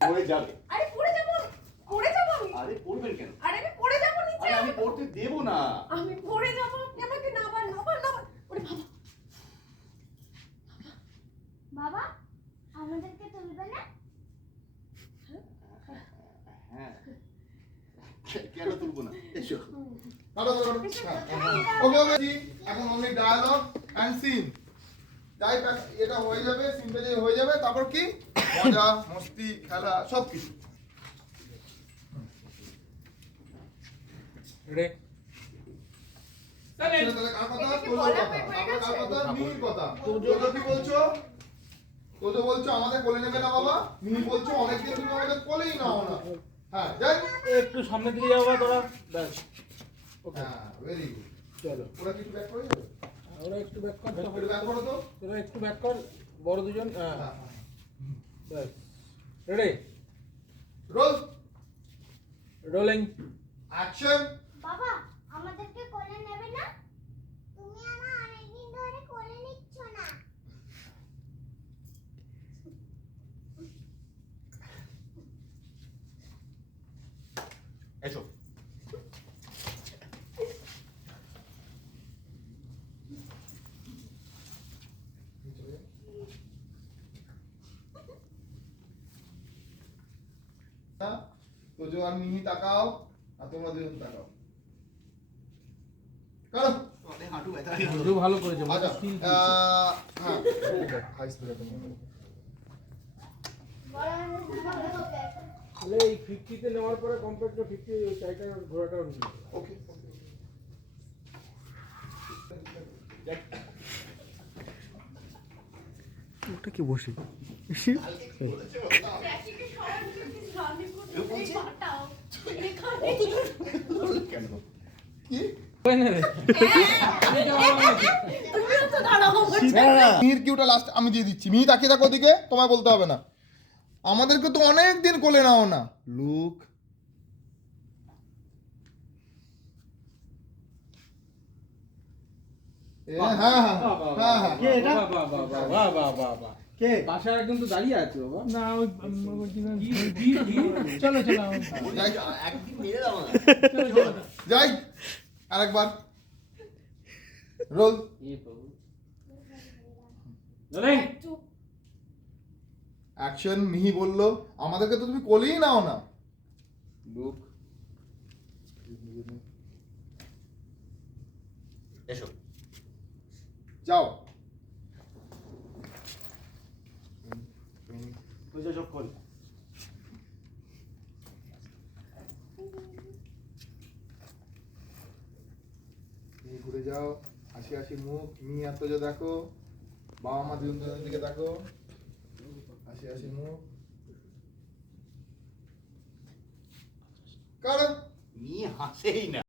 পড়ে যাবে। আরে পড়ে যাব পড়ে যাব আমি? আরে পড়বেন কেন? আরে আমি পড়ে যাব নিচে। আরে আমি পড়তে দেবো না। আমি পড়ে যাব আপনি আমাকে নামান নামান নামান। ওরে বাবা। বাবা আমাদেরকে তুলবে না? হ্যাঁ। কেন তুলবো না? এসো। ভালো করে হ্যাঁ। ওকে ওকে এখন অনলি ডায়ালগ এন্ড সিন যাই এটা হয়ে যাবে সিনটা হয়ে যাবে। তারপর কি? মজা মস্তি খেলা সব কিছু যাই। একটু সামনের দিকে যাও বা তোরা। ব্যাস। হ্যাঁ ভেরি চলো। ওরা কিছু ব্যাক করে যাবে ওরা একটু ব্যাক কর তোরা একটু ব্যাক কর বড় দুজন হ্যাঁ। হ্যাঁ ব্যাস। রেডি রোল রোলিং অ্যাকশন বাবা আমাদেরকে কোলে নেবে না? তুমি আমার অনেকদিন ধরে কোলে নিচ্ছ না। এসো। তোজো আর মিহি তাকাও আর তোমরা দুজন তাকাও। করো হাঁটু ব্যথা দুটো ভালো করেছে আচ্ছা। আহ, হ্যাঁ হাই স্পিডে তাহলে এই ফিফটিতে নেওয়ার পরে কম্পিউটার ফিফটি চাইটা ঘোরাটা ওকে ওটা কি বসে? কেন কি তুমিও তো দাঁড়াও আমার মিহির কিউটা লাস্ট আমি দিয়ে দিচ্ছি মিহি তাকিয়ে থাকো ওদিকে তোমায় বলতে হবে না আমাদেরকে তো অনেক দিন কোলে নাও না লুক হ্যাঁ হ্যাঁ হ্যাঁ হ্যাঁ কে? একদম তো দাঁড়িয়ে আছে বাবা। না ওই চলো চলো যাই একদিন মেরে দাও না যাই আরেকবার। রোল। অ্যাকশন মিহি বলল আমাদেরকে তো তুমি কোলেই নাও না। লুক। এসো। যাও। চোখ খোল মিহি ঘুরে যাও হাসি হাসি মুখ মিহি এত যে দেখো বাবা মা দুজন দুজনের দিকে দেখো হাসি হাসি মুখ। কারণ নিয়ে হাসেই না।